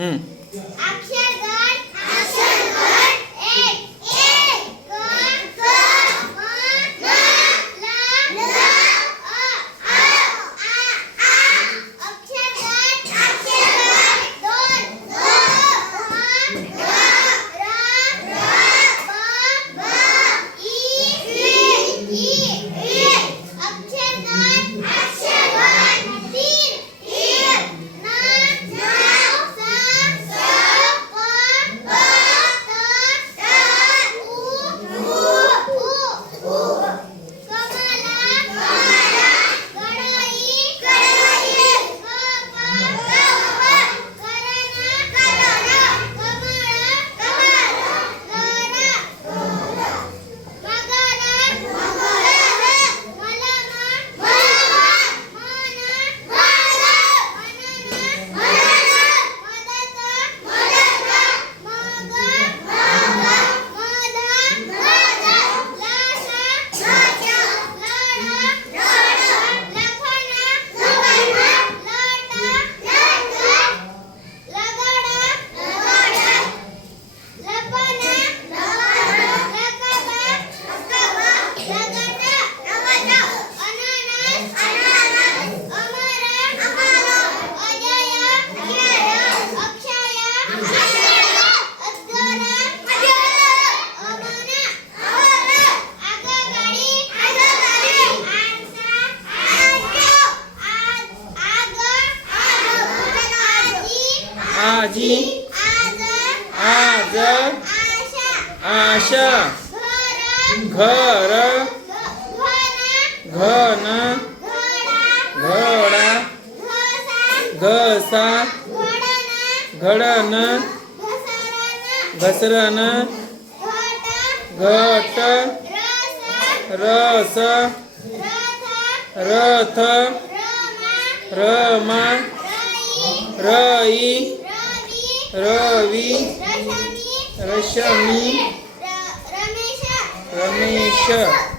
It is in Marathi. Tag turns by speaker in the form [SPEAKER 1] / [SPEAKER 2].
[SPEAKER 1] 嗯，安片。आजी
[SPEAKER 2] आज
[SPEAKER 1] आशा घर घन घडा घसा
[SPEAKER 2] घडन
[SPEAKER 1] घसरण घट रस रथ रमा
[SPEAKER 2] रई रवी रशमी
[SPEAKER 1] रमेश.